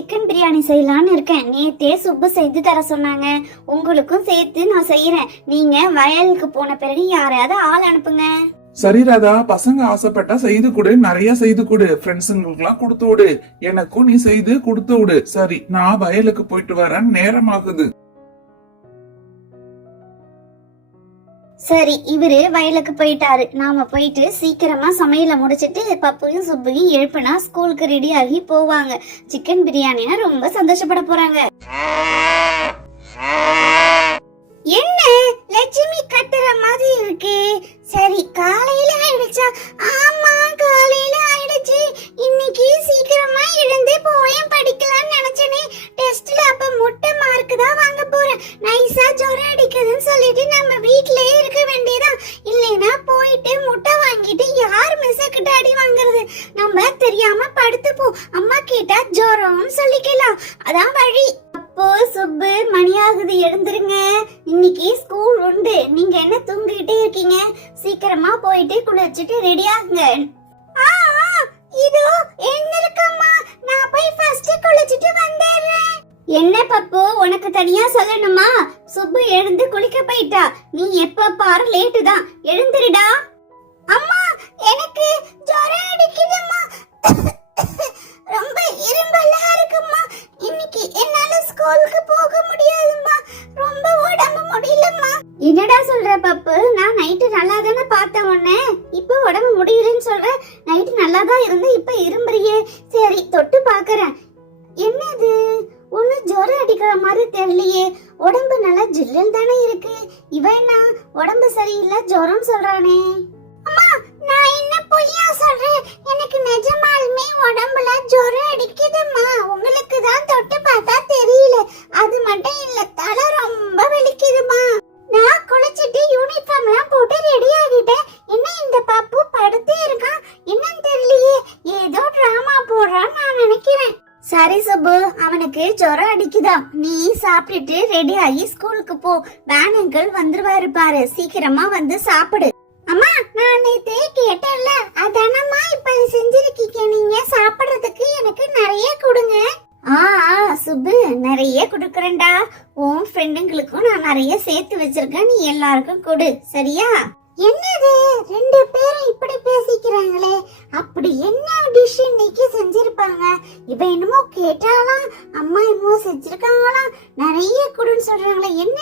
Chicken biryani செய்யலான்னு இருக்கேன். நேத்தே சுப்பு செய்து தர சொன்னாங்க. உங்களுக்கும் சேர்த்து நான் செய்யறேன். நீங்க வயலுக்கு போன பிறகு யாரையாவது ஆள் அனுப்புங்க. சரி ராதா, பசங்க ஆசைப்பட்டா செய்து கொடு, நிறைய செய்து கொடு, ஃப்ரெண்ட்ஸுங்களுக்கு எல்லாம் கொடுத்து விடு. எனக்கும் நீ செய்து கொடுத்து விடு. சரி, நான் வயலுக்கு போயிட்டு வரேன், நேரம் ஆகுது. சரி, இவரு வயலுக்கு போயிட்டாரு. நாம போயிட்டு சீக்கிரமா சமையல முடிச்சிட்டு பப்பையும் சுப்பையும் எழுப்புனா ஸ்கூலுக்கு ரெடி ஆகி போவாங்க. சிக்கன் பிரியாணினா ரொம்ப சந்தோஷப்பட போறாங்க. என்ன லட்சுமி கத்துற மாதிரி இருக்கு? சரி, காலையில ஆயிடுச்சா? ஆமா, காலையில ஆயிடுச்சு. இன்னைக்கு சீக்கிரமா எழுந்து போயம் படிக்கலாம்னு நினைச்சனே. டெஸ்ட்ல அப்ப முட்டை மார்க் தான் வாங்க போறேன். நைஸா ஜொரம் அடிக்குதுன்னு சொல்லிட்டு நம்ம வீட்லயே இருக்க வேண்டியதான். இல்லைன்னா போயிட்டு முட்டை வாங்கிட்டு யார் மிஸ் கிட்ட அடி வாங்குறது? நம்ம தெரியாம படுத்துப்போம். அம்மா கேட்டா ஜொரம்னு சொல்லிக்கலாம். அதான் வழி. அப்போ சுப்பு, மணியாகுது, எழுந்துருங்க. இன்னைக்கு ஸ்கூல் உண்டு. நீங்க என்ன தூங்கிட்டே இருக்கீங்க? சீக்கிரமா போயிட்டு குளிச்சிட்டு ரெடி ஆகுங்க. இதோ எழுந்திருக்கம்மா, நான் போய் ஃபர்ஸ்ட் குளிச்சிட்டு வந்துடுறேன். என்ன பப்பு, உனக்கு தனியா சொல்லணுமா? சுப்பு எழுந்து குளிக்க போயிட்டா. நீ எப்ப பாரு லேட்டு தான். எழுந்திருடா. அம்மா, எனக்கு ஜொரம் அடிக்குதும்மா. ரொம்ப இரும்பலா இருக்கும்மா. இன்னைக்கு என்னால ஸ்கூலுக்கு போக முடியாதும்மா. ரொம்ப உடம்பு முடியலம்மா. என்னடா சொல்ற பப்பு? நான் நைட்டு நல்லா தானே பார்த்தேன் உன்னை. இப்போ உடம்பு முடியலன்னு சொல்ற. நைட்டு நல்லா தான் இருந்து இப்ப இரும்புறியே. சரி, தொட்டு பாக்குறேன். என்னது, ஒண்ணு ஜொரம் அடிக்கிற மாதிரி தெரியலையே. உடம்பு நல்லா ஜில்லுன்னு தானே இருக்கு. இவன் என்ன உடம்பு சரியில்லை ஜொரம் சொல்றானே? அம்மா, நான் என்ன பொய்யா சொல்றேன்? எனக்கு நிஜமாலுமே உடம்புல ஜொரம் அடிக்குதும்மா. உங்களுக்கு தான் தொட்டு பார்த்தா தெரியல. அது மட்டும் இல்ல, தலை ரொம்ப வலிக்குதுமா. நான் குளிச்சிட்டு யூனிஃபார்ம்லாம் போட்டு ரெடி ஆகிட்டேன். என்ன இந்த பாப்பு படுத்தே இருக்கான்? என்னன்னு தெரியலையே. ஏதோ டிராமா போடுறான்னு நான் நினைக்கிறேன். சரி சுப்பு, அவனுக்கு ஜொரம் அடிக்குதா. நீ சாப்பிட்டுட்டு ரெடி ஆகி ஸ்கூலுக்கு போ. வேன் அங்கிள் வந்துருவாரு பாரு. சீக்கிரமா வந்து சாப்பிடு. அம்மா, நான் நேத்தே கேட்டேன்ல, அதானம்மா இப்ப செஞ்சிருக்கீங்க. நீங்க சாப்பிடுறதுக்கு எனக்கு நிறைய கொடுங்க. சுப்பு, நிறைய கொடுக்கறேன்டா. உன் ஃப்ரெண்டுங்களுக்கும் நான் நிறைய சேர்த்து வச்சிருக்கேன். நீ எல்லாருக்கும் கொடு, சரியா? என்னது, ரெண்டு பேரும் இப்படி பேசிக்கிறாங்களே. அப்படி என்ன டிஷ் இன்னைக்கு செஞ்சிருப்பாங்க? இவ என்னமோ கேட்டாலாம், அம்மா என்னமோ செஞ்சிருக்காங்களாம். நிறைய கொடுன்னு சொல்றாங்களே. என்ன